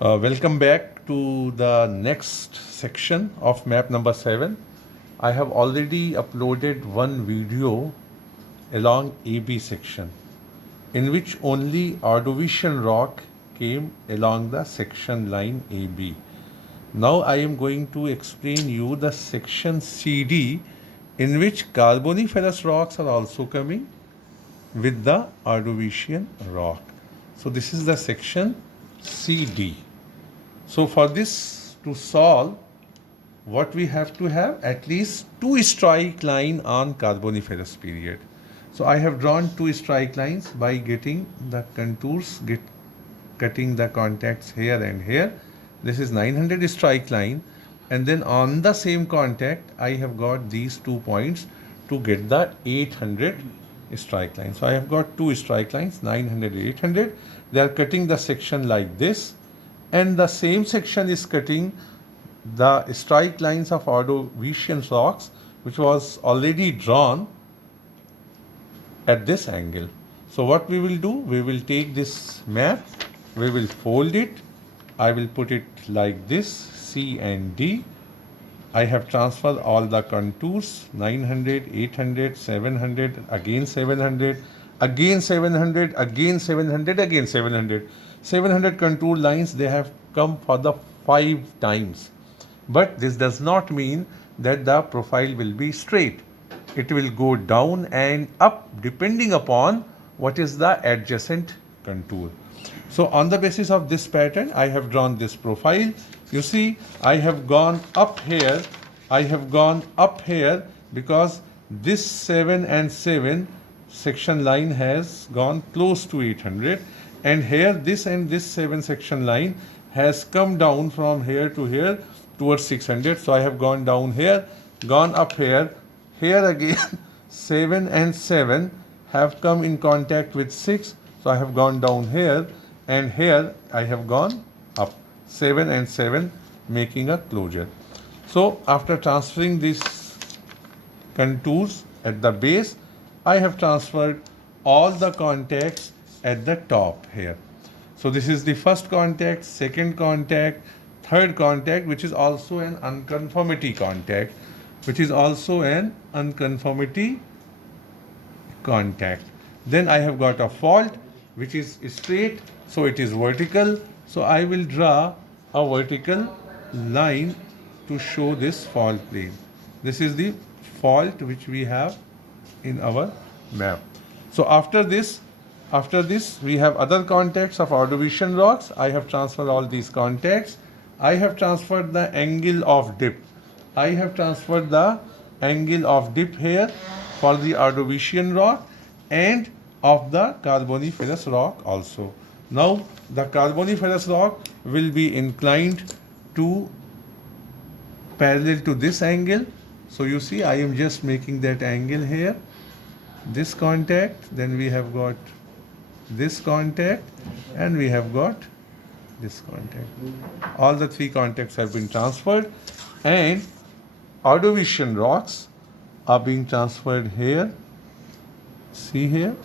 Welcome back to the next section of map number 7. I have already uploaded one video along AB section in which only Ordovician rock came along the section line AB. Now I am going to explain you the section CD in which Carboniferous rocks are also coming with the Ordovician rock. So this is the section CD. So for this to solve, what we have to have at least two strike line on Carboniferous period. So I have drawn two strike lines by getting the contours, cutting the contacts here and here. This is 900 strike line, and then on the same contact I have got these 2 points to get the 800 strike line. So I have got two strike lines, 900 800. They are cutting the section like this, and the same section is cutting the strike lines of Ordovician rocks, which was already drawn at this angle. So what we will do, we will take this map, we will fold it, I will put it like this, C and D. I have transferred all the contours, 900, 800, 700, again 700, again 700, again 700, again 700. 700 contour lines, they have come for the 5 times. But this does not mean that the profile will be straight. It will go down and up depending upon what is the adjacent contour. So on the basis of this pattern, I have drawn this profile. You see, I have gone up here. I have gone up here because this 7 and 7 section line has gone close to 800, and here this and this 7 section line has come down from here to here towards 600. So I have gone down here, gone up here. Here again 7 and 7 have come in contact with 6. So I have gone down here, and here I have gone up. 7 and 7 making a closure. So after transferring these contours at the base, I have transferred all the contacts at the top here. So this is the first contact, second contact, third contact, which is also an unconformity contact, which is also an unconformity contact. Then I have got a fault, which is straight, so it is vertical. So I will draw a vertical line to show this fault plane. This is the fault which we have in our map. So after this we have other contacts of Ordovician rocks. I have transferred all these contacts. I have transferred the angle of dip. I have transferred the angle of dip here for the Ordovician rock and of the Carboniferous rock also. Now the Carboniferous rock will be inclined to parallel to this angle. So you see, I am just making that angle here. This contact, then we have got this contact, and we have got this contact. All the 3 contacts have been transferred, and Ordovician rocks are being transferred here. See here,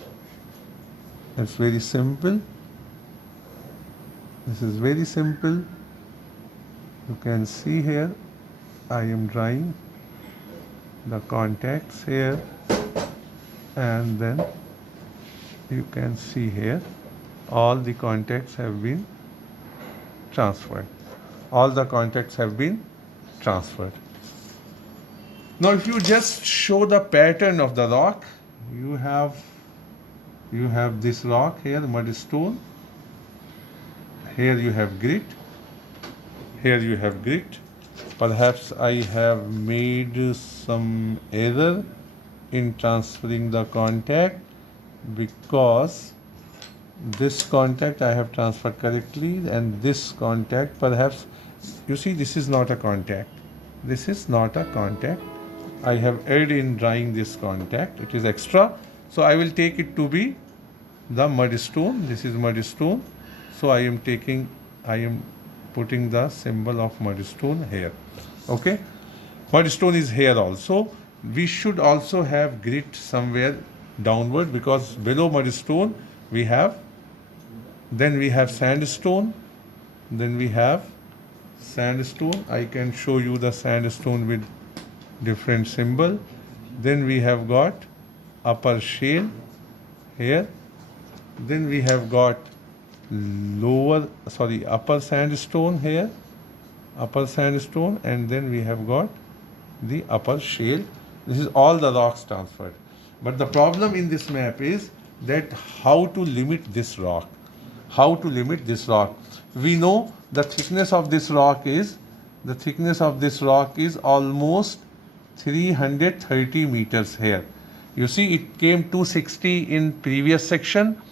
it's very simple. This is very simple. You can see here, I am drawing the contacts here, and then you can see here all the contacts have been transferred. All the contacts have been transferred. Now if you just show the pattern of the rock, you have this rock here, mudstone. Here you have grit. Here you have grit. Perhaps I have made some error in transferring the contact, because this contact I have transferred correctly, and this contact, perhaps, you see, this is not a contact. This is not a contact. I have erred in drawing this contact. It is extra. So I will take it to be the mudstone. This is mudstone. So I am putting the symbol of mudstone here. Okay. Mudstone is here also. We should also have grit somewhere downward, because below mudstone we have sandstone, Then we have sandstone. I can show you the sandstone with different symbol. Then we have got upper shale here. Then we have got upper sandstone here, upper sandstone, and then we have got the upper shale. This is all the rocks transferred. But the problem in this map is that how to limit this rock. How to limit this rock? We know the thickness of this rock is almost 330 meters here. You see, it came 260 in previous section.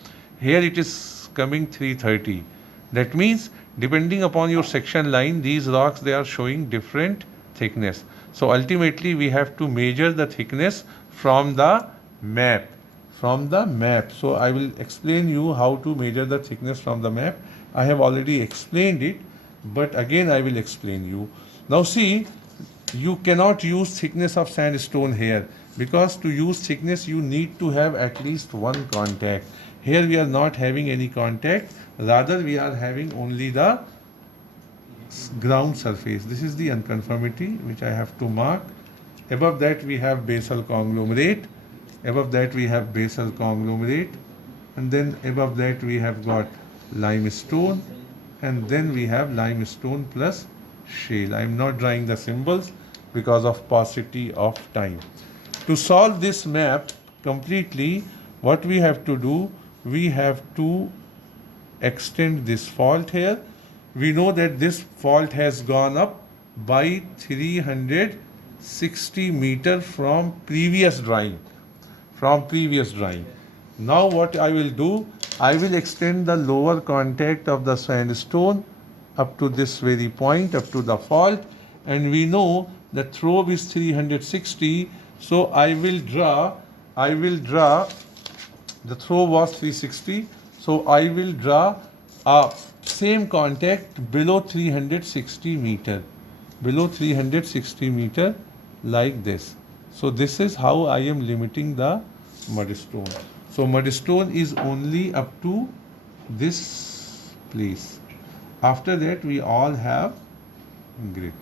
Here it is coming 330. That means depending upon your section line, these rocks, they are showing different thickness. So ultimately we have to measure the thickness from the map. So I will explain you how to measure the thickness from the map. I have already explained it, but again I will explain you. Now see, you cannot use thickness of sandstone here, because to use thickness you need to have at least one contact. Here we are not having any contact, rather we are having only the ground surface. This is the unconformity which I have to mark. Above that we have basal conglomerate. Above that we have basal conglomerate, and then above that we have got limestone, and then we have limestone plus shale. I am not drawing the symbols because of paucity of time. To solve this map completely, what we have to do, we have to extend this fault here. We know that this fault has gone up by 360 meters from previous drawing. Now what I will do, I will extend the lower contact of the sandstone up to this very point, up to the fault, and we know the throw is 360. So I will draw, the throw was 360, so I will draw a same contact below 360 meter, like this. So this is how I am limiting the mudstone. So mudstone is only up to this place. After that we all have grit.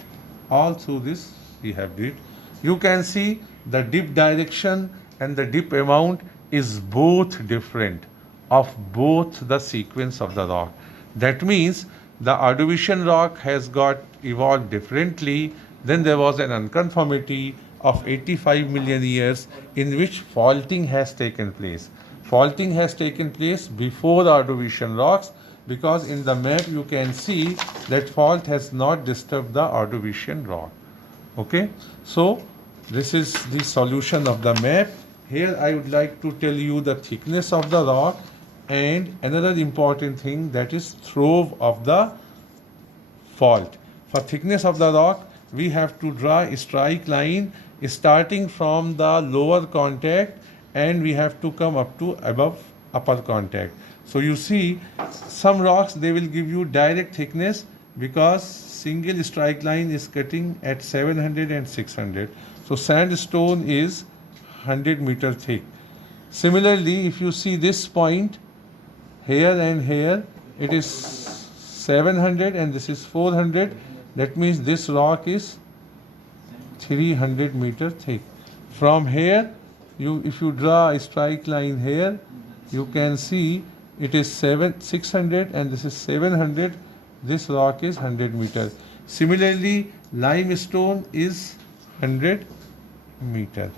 All through this we have grit. You can see the dip direction and the dip amount is both different of both the sequence of the rock. That means the Ordovician rock has got evolved differently. Then there was an unconformity of 85 million years in which faulting has taken place. Faulting has taken place before the Ordovician rocks, because in the map you can see that fault has not disturbed the Ordovician rock. Okay, so this is the solution of the map. Here I would like to tell you the thickness of the rock and another important thing, that is throw of the fault. For thickness of the rock, we have to draw a strike line starting from the lower contact, and we have to come up to above upper contact. So you see, some rocks, they will give you direct thickness because single strike line is cutting at 700 and 600. So sandstone is 100 meter thick. Similarly, if you see this point here and here, it is 700 and this is 400. That means this rock is 300 meter thick. From here, if you draw a strike line here, you can see it is 600 and this is 700. This rock is 100 meters. Similarly, limestone is 100 meter.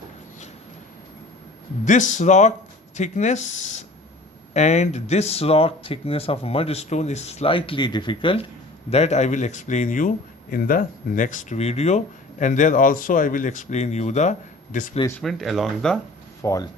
This rock thickness and this rock thickness of mudstone is slightly difficult. That I will explain you in the next video, and there also I will explain you the displacement along the fault.